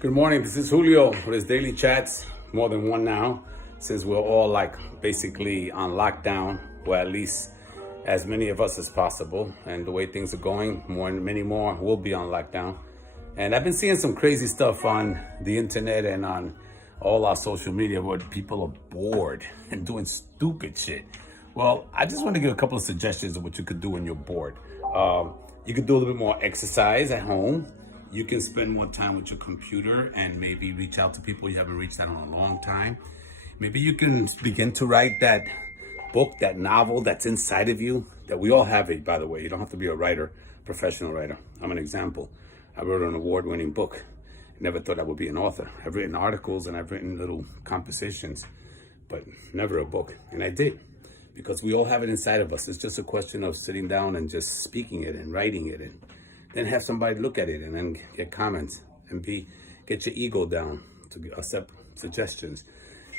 Good morning, this is Julio with his daily chats, more than one now, since we're all like basically on lockdown, or at least as many of us as possible. And the way things are going, many more will be on lockdown. And I've been seeing some crazy stuff on the internet and on all our social media where people are bored and doing stupid shit. Well, I just want to give a couple of suggestions of what you could do when you're bored. You could do a little bit more exercise at home. You can spend more time with your computer and maybe reach out to people you haven't reached out in a long time. Maybe you can begin to write that book, that novel that's inside of you, that we all have it, by the way. You don't have to be a writer, professional writer. I'm an example. I wrote an award-winning book. I never thought I would be an author. I've written articles and I've written little compositions, but never a book. And I did, because we all have it inside of us. It's just a question of sitting down and just speaking it and writing it, and then have somebody look at it and then get comments and get your ego down to accept suggestions.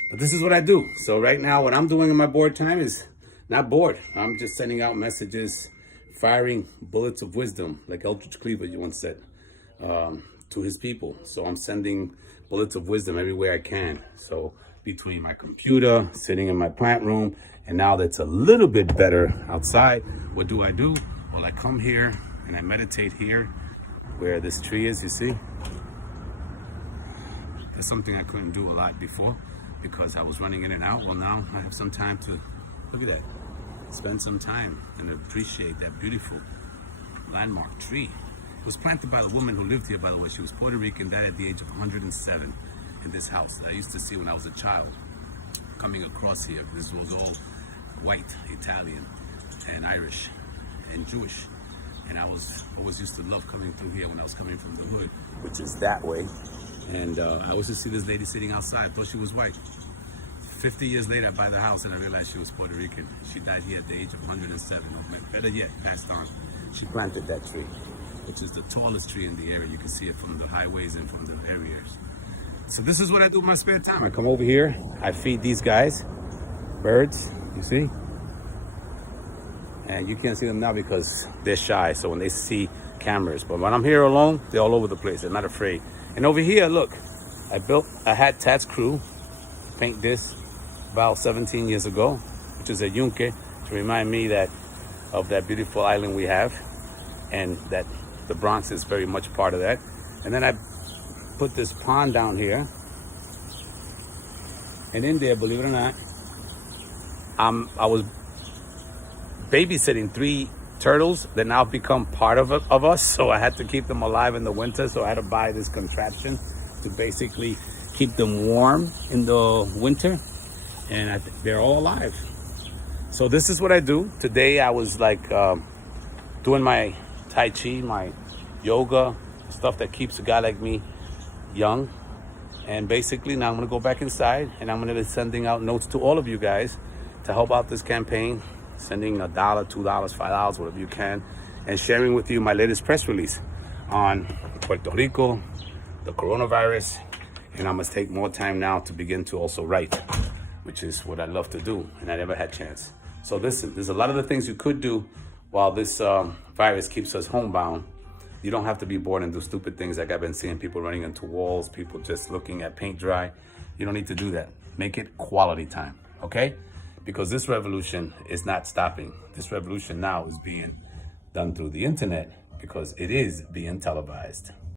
But this is what I do. So right now, what I'm doing in my bored time is not bored. I'm just sending out messages, firing bullets of wisdom, like Eldridge Cleaver once said, to his people. So I'm sending bullets of wisdom everywhere I can. So between my computer, sitting in my plant room, and now that's a little bit better outside, what do? Well, I come here and I meditate here where this tree is, you see? That's something I couldn't do a lot before because I was running in and out. Well, now I have some time to, look at that, spend some time and appreciate that beautiful landmark tree. It was planted by the woman who lived here, by the way. She was Puerto Rican, died at the age of 107 in this house that I used to see when I was a child coming across here. This was all white, Italian, and Irish, and Jewish. And I always used to love coming through here when I was coming from the hood, which is that way. And I always just see this lady sitting outside. I thought she was white. 50 years later, I buy the house and I realized she was Puerto Rican. She died here at the age of 107, or better yet, passed on. She planted that tree, which is the tallest tree in the area. You can see it from the highways and from the barriers. So this is what I do in my spare time. I come over here, I feed these guys, birds, you see? And you can't see them now because they're shy, so when they see cameras. But when I'm here alone, they're all over the place. They're not afraid. And over here, look, I built a hat tats crew to paint this about 17 years ago, which is a yunque, to remind me of that beautiful island we have, and that the Bronx is very much part of that. And then I put this pond down here, and in there, believe it or not, I was babysitting 3 turtles that now become part of us, so I had to keep them alive in the winter, so I had to buy this contraption to basically keep them warm in the winter, and they're all alive. So this is what I do. Today I was like doing my Tai Chi, my yoga, stuff that keeps a guy like me young. And basically now I'm gonna go back inside and I'm gonna be sending out notes to all of you guys to help out this campaign, sending $1, $2, $5, whatever you can, and sharing with you my latest press release on Puerto Rico, the coronavirus, and I must take more time now to begin to also write, which is what I love to do, and I never had a chance. So listen, there's a lot of the things you could do while this virus keeps us homebound. You don't have to be bored and do stupid things like I've been seeing people running into walls, people just looking at paint dry. You don't need to do that. Make it quality time, okay? Because this revolution is not stopping. This revolution now is being done through the internet because it is being televised.